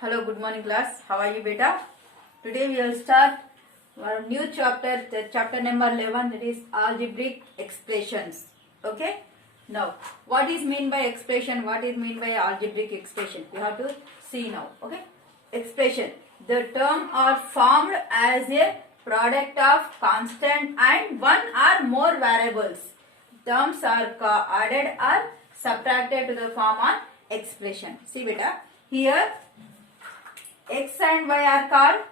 Hello, good morning class. How are you beta? Today we will start our new chapter, the chapter number 11, that is algebraic expressions. Okay? Now, what is mean by expression? What is mean by algebraic expression? We have to see now. Okay? Expression. The term are formed as a product of constant and one or more variables. Terms are added or subtracted to the form of expression. See beta, here x and y are called,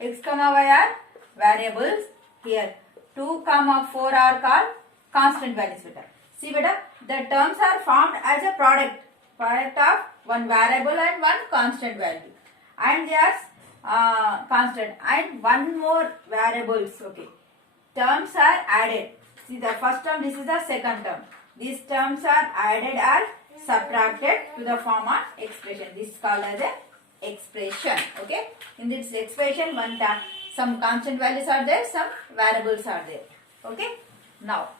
x comma y are variables. Here 2 comma 4 are called constant values beta. See beta, the terms are formed as a product of one variable and one constant value, and they are constant and one more variables. Okay, terms are added. See the first term, this is the second term. These terms are added or subtracted to the form of expression. This is called as a expression. Okay, in this expression some constant values are there, some variables are there. Okay, now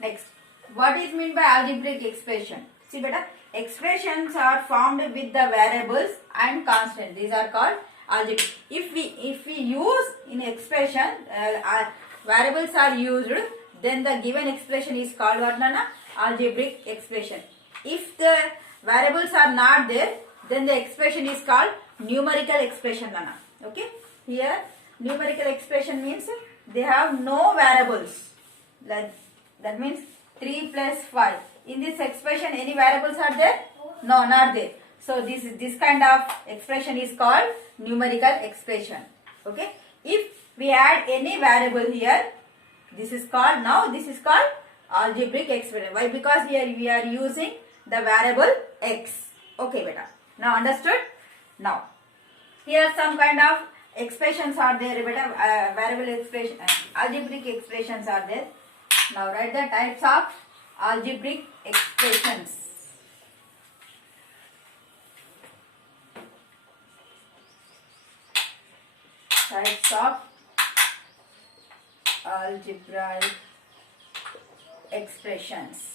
next, what is meant by algebraic expression? See beta, expressions are formed with the variables and constant. These are called algebraic. If we use in expression variables are used, then the given expression is called what nana? Algebraic expression. If the variables are not there, then the expression is called numerical expression nana. Okay, here numerical expression means they have no variables. That means 3 plus 5. In this expression, any variables are there? No, not there. So this kind of expression is called numerical expression. Okay, if we add any variable here, this is called algebraic expression. Why? Because here we are using the variable x. Okay beta, now understood? Now here some kind of expressions are there beta, variable expression, algebraic expressions are there. Now write the types of algebraic expressions. Types of algebraic expressions.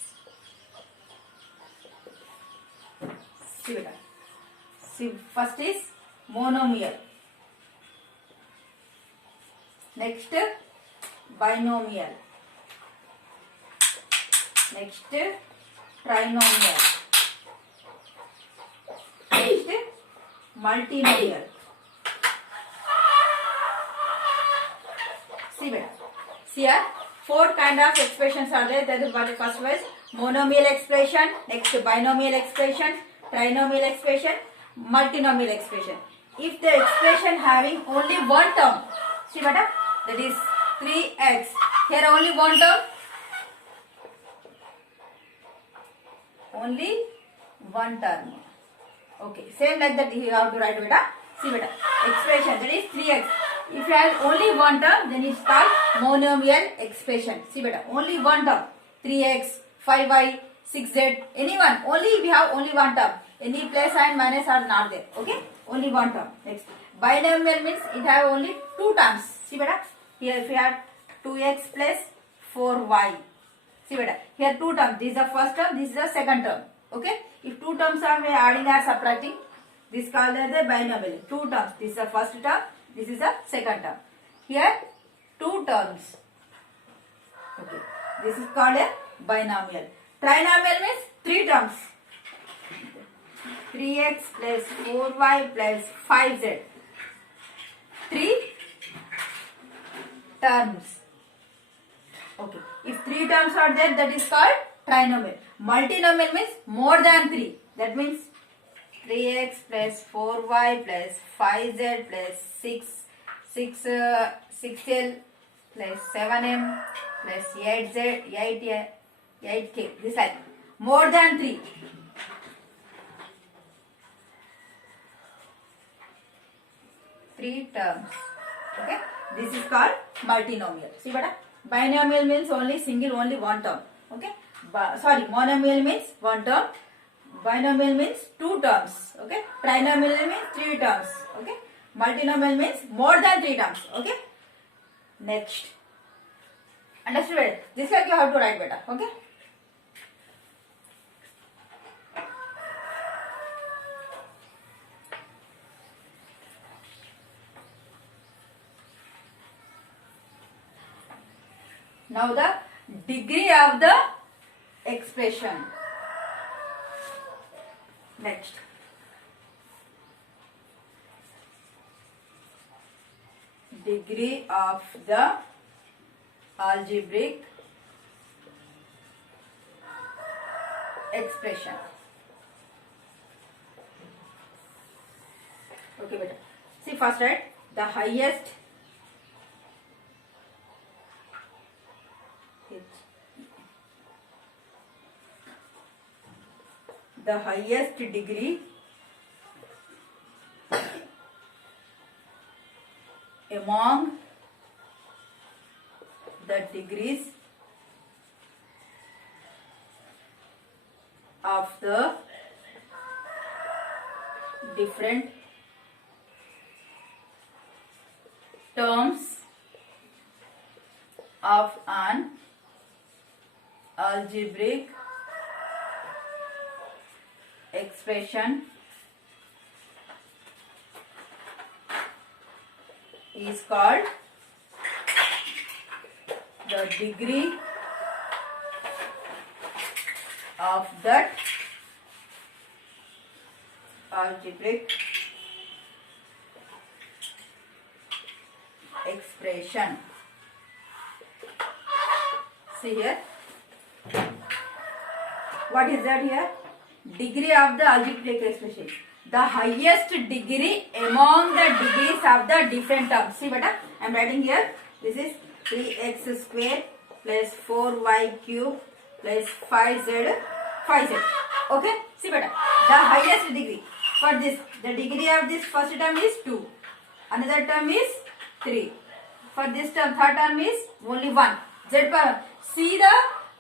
See beta. See, first is monomial. Next, binomial. Next, trinomial. Next, multinomial. See beta. See here, 4 kind of expressions are there. That is what the first was monomial expression. Next, binomial expression, trinomial expression, multinomial expression. If the expression having only one term, see beta, that is 3x. Here only one term. Only one term. Okay, same like that you have to write beta. See beta, expression that is 3x. If you have only one term, then it's called monomial expression. See beta, only one term, 3x, 5y, 6z, anyone. Only we have only one term. Any plus and minus are not there. Okay, only one term. Next, binomial means it have only 2 terms. See beta, here if you have 2x plus 4y. See beta, here 2 terms. This is the first term, this is the second term. Okay, if 2 terms are we adding or subtracting, this is called as the binomial. 2 terms. This is the first term, this is the second term. Here 2 terms. Okay, this is called a binomial. Trinomial means 3 terms. 3x plus 4y plus 5z. 3 terms. Okay, if 3 terms are there, that is called trinomial. Multinomial means more than 3. That means 3x plus 4y plus 5z plus 6l plus 7m plus 8k. This like more than 3. Three terms. Okay, this is called multinomial. See beta, binomial means only single, only one term. Okay, monomial means one term. Binomial means 2 terms. Okay, trinomial means 3 terms. Okay, multinomial means more than 3 terms. Okay, next, understood? This like you have to write beta. Okay, Now the degree of the expression. Next. Degree of the algebraic expression. Okay, beta. See first, right? The highest degree among the degrees of the different terms of an algebraic expression is called the degree of that algebraic expression. See here, what is that here? Degree of the algebraic expression. The highest degree among the degrees of the different terms. See beta, I am writing here. This is 3x square plus 4y cube plus 5z. Okay. See beta, the highest degree for this, the degree of this first term is 2. Another term is 3. For this term, third term is only 1. Z power. See the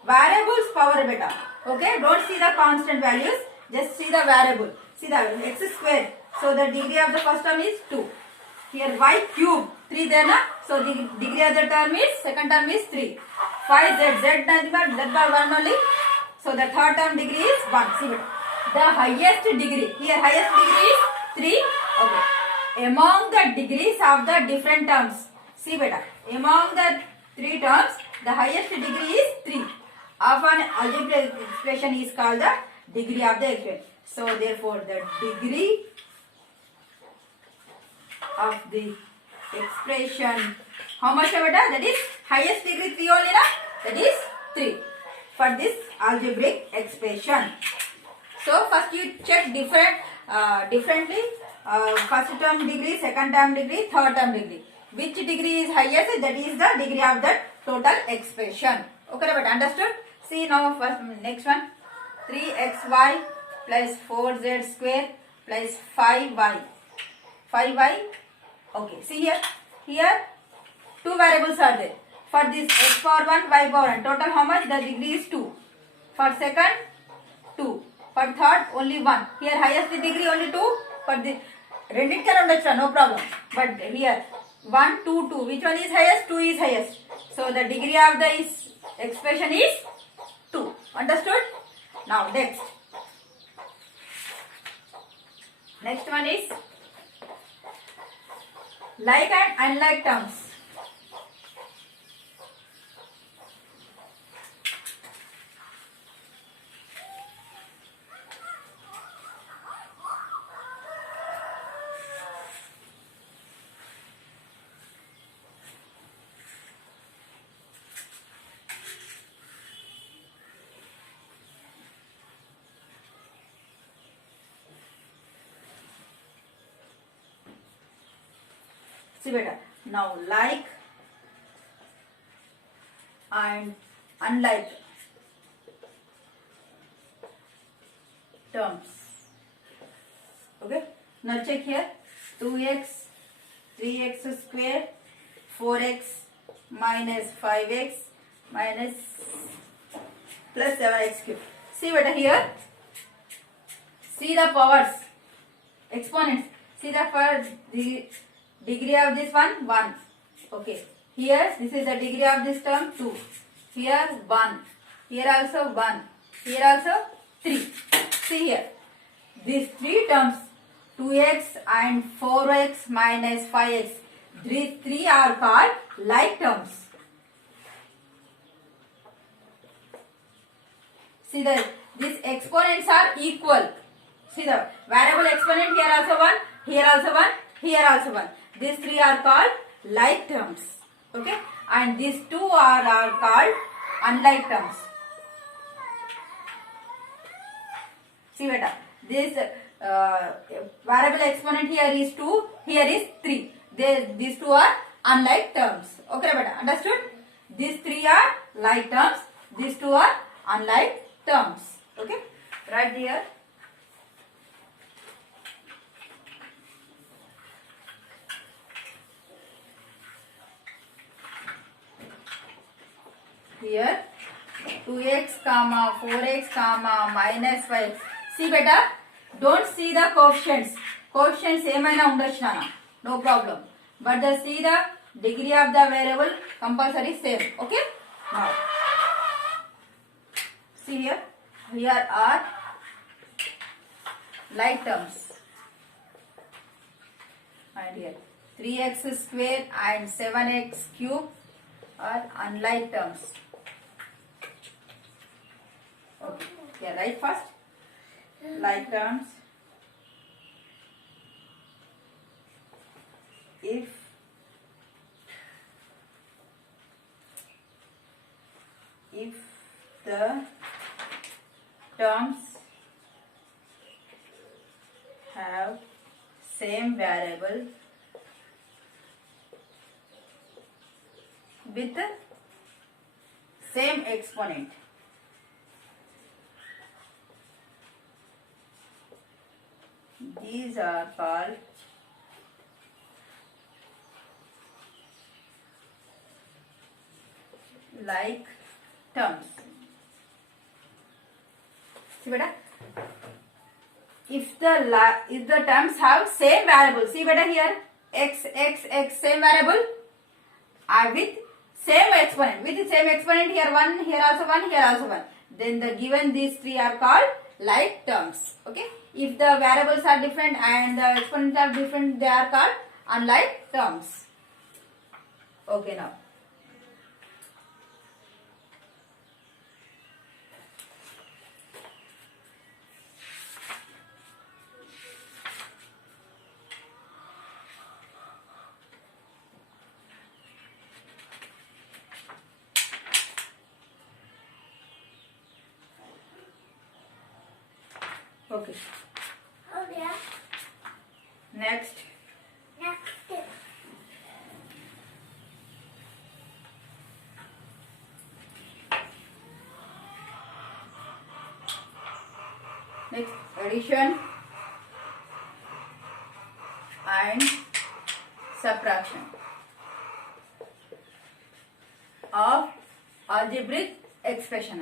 variables power beta. Okay. Don't see the constant values. Just see the variable. See the x square. So the degree of the first term is 2. Here y cube 3 there na. So the degree of the term is, second term is 3. 5z, z bar 1 only. So the third term degree is 1. See the highest degree. Here highest degree is 3. Okay. Among the degrees of the different terms. See beta. Among the 3 terms, the highest degree is 3. Of an algebraic expression is called the degree of the expression. So therefore the degree of the expression, how much beta? That is highest degree 3 only na? That is 3 for this algebraic expression. So first you check differently. First term degree, second term degree, third term degree. Which degree is highest? That is the degree of the total expression. Okay, but understood? See now first, next one. 3xy plus 4z square plus 5y. 5y. Okay, see here. Here 2 variables are there. For this x power 1, y power 1. Total how much? The degree is 2. For second, 2. For third, only 1. Here highest degree only 2. For the rendit can understand, no problem. But here 1, 2, 2. Which one is highest? 2 is highest. So the degree of the expression is 2. Understood? Now next. Next one is like and unlike terms. See beta, now like and unlike terms. Okay, now check here. 2x, 3x square, 4x minus 5x minus plus 7x cube. See beta here. See the powers, exponents. See the first degree of this one, 1. Okay. Here, this is the degree of this term, 2. Here, 1. Here also 1. Here also 3. See here. These 3 terms, 2x and 4x minus 5x. These 3 are called like terms. See the these exponents are equal. See the variable exponent here also one, here also one, here also one. These three are called like terms. Okay, and these two are called unlike terms. See beta, this variable exponent here is 2, here is 3. These two are unlike terms. Okay beta, understood? These three are like terms, these two are unlike terms. Okay, right here. Here 2x comma 4x comma minus 5. See beta, don't see the coefficients. Coefficients ఏమైనా ఉండొచ్చు నాన్న, no problem. But the see the degree of the variable compulsory same. Okay. Now see here are like terms, and here 3x square and 7x cube are unlike terms. Okay, yeah, right first. Like terms, if the terms have same variable with the same exponent, these are called like terms. See beta, if the terms have same variable, see beta here x same variable with same exponent, with the same exponent, here 1, here also 1, here also 1, then the given these three are called like terms. Okay, if the variables are different and the exponents are different, they are called unlike terms. Okay, now okay. Okay. Next. Next, addition and subtraction of algebraic expression.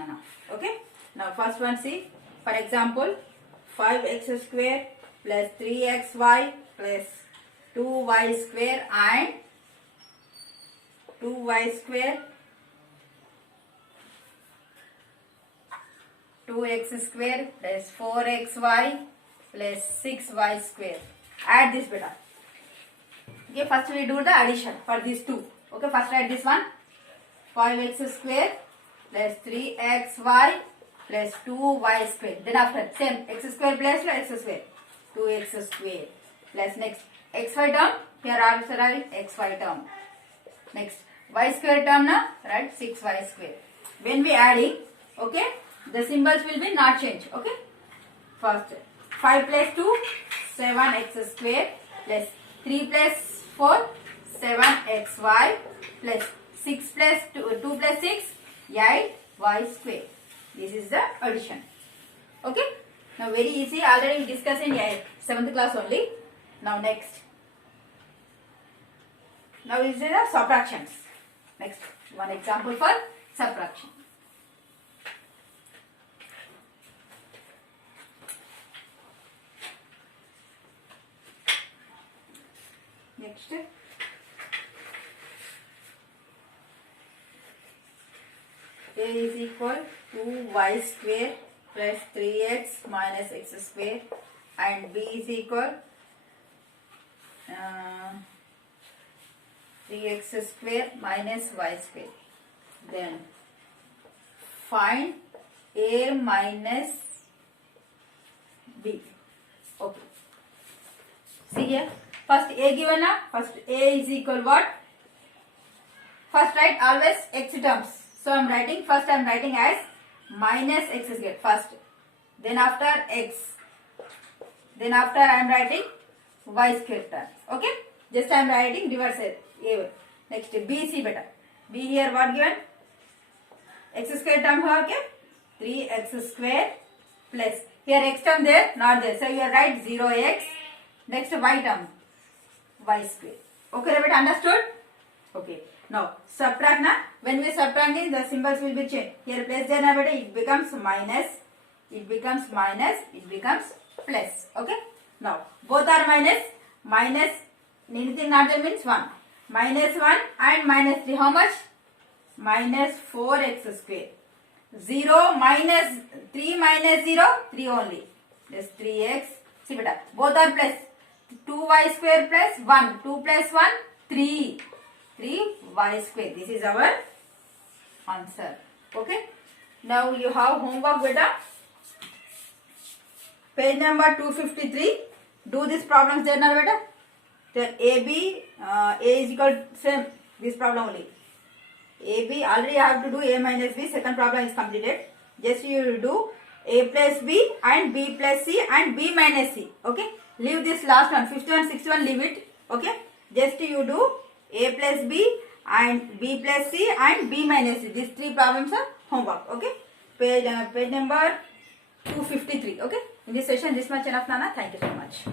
Okay. Now first one, see, for example, 5x square plus 3xy plus 2y square and 2y square 2x square plus 4xy plus 6y square. Add this beta. Okay, first we do the addition for these two. Okay, first write this one. 5x square plus 3xy plus 2y square. Then after same x square plus x square. 2x square plus next xy term. Here also write xy term. Next y square term na write 6y square. When we adding, okay, the symbols will be not change. Okay. First 5 plus 2 7x square plus 3 plus 4 7xy plus 6 plus 2 plus 6 8y square. This is the addition. Okay. Now very easy. Already discussed in 7th class only. Now next. Now is the subtractions. Next one example for subtraction. Next, a is equal to y square plus 3x minus x square, and b is equal 3x square minus y square. Then find A minus B. Okay. See here. First A given na. First A is equal what? First write always x terms. So I am writing as minus x square first. Then after x. Then after I am writing y square terms. Okay. Just I am writing reverse A. Next B see better. B here what given? X square term है क्या? 3x square plus here x term there not there. So you write 0x. Next y term y square. Okay, Rabbit, understood? Okay. Now subtract na. When we subtract the symbols will be changed. Here place there na beta, it becomes minus. It becomes plus. Okay. Now both are minus. Minus anything not there means 1. Minus 1 and minus 3. How much? Minus 4x square. 0 minus 3 minus 0 3 only. That's 3x. See beta. Both are plus. 2y square plus 1. 2 plus 1 3. 3y square. This is our answer. Okay. Now you have homework beta. Page number 253. Do these problems there now beta. Then A is equal to same. This problem only. AB already I have to do A minus B. Second problem is completed. Just you do A plus B and B plus C and B minus C. Okay. Leave this last one. 51, 61 leave it. Okay. Just you do A plus B and B plus C and B minus C. These three problems are homework. Okay. Page number 253. Okay. In this session this much enough Nana. Thank you so much.